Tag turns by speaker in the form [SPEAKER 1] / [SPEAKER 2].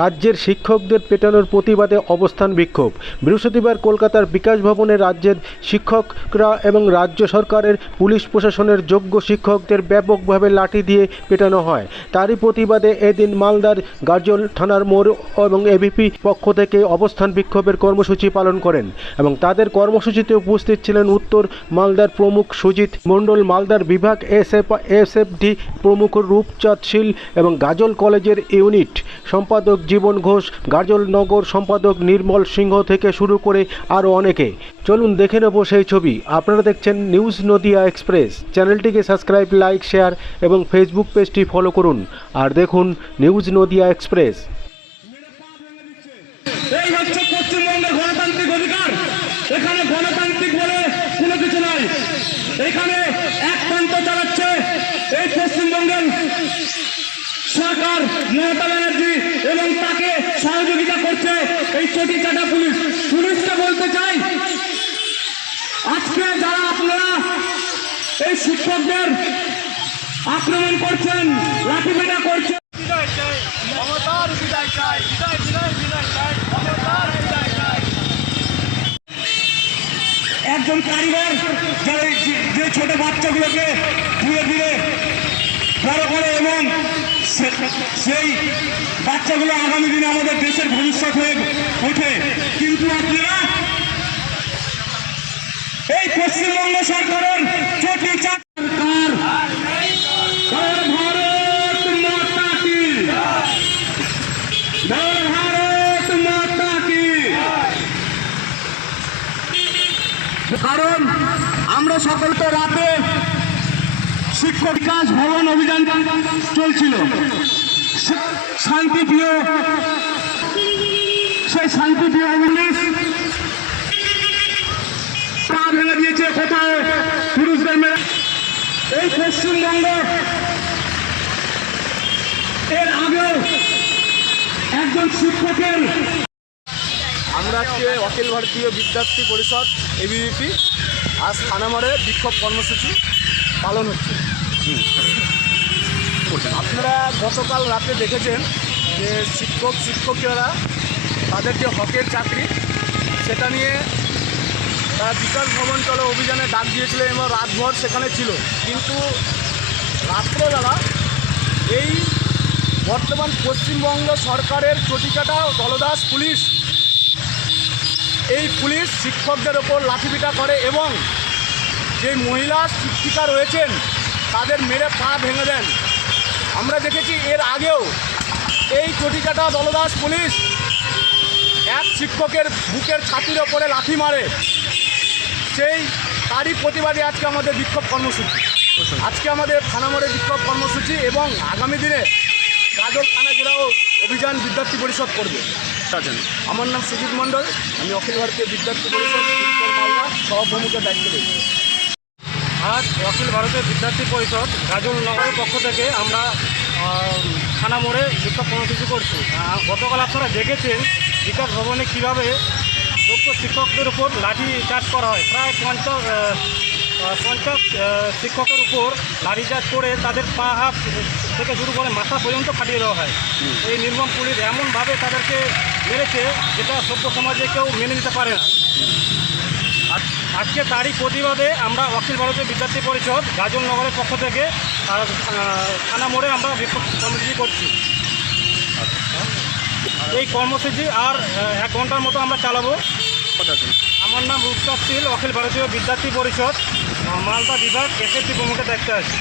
[SPEAKER 1] রাজ্যের শিক্ষকদের পেটানোর প্রতিবাদে অবস্থান বিক্ষোভ। বৃহস্পতিবার কলকাতার বিকাশ ভবনে রাজ্যের শিক্ষকরা এবং রাজ্য সরকারের পুলিশ প্রশাসনের যোগ্য শিক্ষকদের ব্যাপকভাবে লাঠি দিয়ে পেটানো হয়। তারই প্রতিবাদে এদিন মালদার গাজল থানার মোড় এবং এবিপি পক্ষ থেকে অবস্থান বিক্ষোভের কর্মসূচি পালন করেন এবং তাদের কর্মসূচিতে উপস্থিত ছিলেন উত্তর মালদার প্রমুখ সুজিত মণ্ডল, মালদার বিভাগ এসএফ এসএফডি প্রমুখ রূপচাঁদ শীল এবং গাজল কলেজের ইউনিট সম্পাদক জীবন ঘোষ, গাজল নগর সম্পাদক নির্মল সিংহ থেকে শুরু করে আরও অনেকে। চলুন দেখে নেব সেই ছবি। আপনারা দেখছেন নিউজ নদিয়া এক্সপ্রেস। চ্যানেলটিকে সাবস্ক্রাইব, লাইক, শেয়ার এবং ফেসবুক পেজটি ফলো করুন। আর দেখুন নিউজ নদিয়া এক্সপ্রেস।
[SPEAKER 2] সরকার মমতা ব্যানার্জি। তাকে সহযোগিতা করছে এই চটি চাটা পুলিশ। পুলিশকে বলতে চাই, আজকে যারা আপনারা এই শিক্ষকদের আক্রমণ করছেন, লাঠিপেটা করছেন চাই চাই একজন কারিগর যে- ছোট বাচ্চাগুলোকে ধীরে ধীরে বড় করে এবং সেই বাচ্চাগুলো আগামী দিনে আমাদের দেশের ভবিষ্যৎ হয়ে ওঠে। কিন্তু আপনারা এই পশ্চিমবঙ্গ সরকারের চটি সরকার কারণ আমরা সকলকে রাতে বিকাশ ভবন অভিযান চলছিল। শান্তিপ্রিয়, সেই শান্তিপ্রিয় অভিযান পা ভেঙে দিয়েছে কোথায়? পুরুষদের মেয়ে এই পশ্চিমবঙ্গ এর আগেও একজন শিক্ষকের
[SPEAKER 3] আমরা আজকে অখিল ভারতীয় বিদ্যার্থী পরিষদ এবিভিপি আজ থানামারে বিক্ষোভ কর্মসূচি পালন হচ্ছে। আপনারা গতকাল রাতে দেখেছেন যে শিক্ষক, শিক্ষকেরা তাদের যে হকের চাকরি, সেটা নিয়ে তারা বিকাশ ভবন চলো অভিযানে ডাক দিয়েছিল এবং রাতভর সেখানে ছিল। কিন্তু রাত্রেবেলা এই বর্তমান পশ্চিমবঙ্গ সরকারের চটিকাটা দলদাস পুলিশ। এই পুলিশ শিক্ষকদের ওপর লাঠিপিটা করে এবং যে মহিলা শিক্ষিকা রয়েছেন তাদের মেরে পা ভেঙে দেন। আমরা দেখেছি এর আগেও এই চটিকাটা দলদাস পুলিশ এক শিক্ষকের বুকের ছাতির ওপরে লাথি মারে। সেই তারই প্রতিবাদে আজকে আমাদের বিক্ষোভ কর্মসূচি। আজকে আমাদের থানামোড়ে বিক্ষোভ কর্মসূচি এবং আগামী দিনে গাজল থানা জেলাও অভিযান বিদ্যার্থী পরিষদ করবে। আছেন আমার নাম সুজিত মণ্ডল আমি অখিল ভারতীয় বিদ্যার্থী পরিষদ সহপ্রমুখের দায়িত্ব রয়েছি।
[SPEAKER 4] আজ অখিল ভারতীয় বিদ্যার্থী পরিষদ গাজল নগরের পক্ষ থেকে আমরা থানা মোড়ে বিক্ষোভ কর্মসূচি করছি। গতকাল আপনারা দেখেছেন বিকাশ ভবনে কীভাবে যোগ্য শিক্ষকদের উপর লাঠি চার্জ করা হয়। প্রায় পঞ্চাশ পঞ্চাশ শিক্ষকের উপর লাঠি চার্জ করে তাদের পা হাত থেকে শুরু করে মাথা পর্যন্ত ফাটিয়ে দেওয়া হয়। এই নির্মম পুলিশ এমনভাবে তাদেরকে মেরেছে যেটা সভ্য সমাজে কেউ মেনে নিতে পারে না। আজকে তারই প্রতিবাদে আমরা অখিল ভারতীয় বিদ্যার্থী পরিষদ গাজল নগরের পক্ষ থেকে থানা মোড়ে আমরা বিক্ষোভ কর্মসূচি করছি। এই কর্মসূচি আর এক ঘণ্টার মতো আমরা চালাবো। আমার নাম রূপচাঁদ শীল অখিল ভারতীয় বিদ্যার্থী পরিষদ, মালদা বিভাগ, এসএসসি প্রমুখে দেখতে আছে।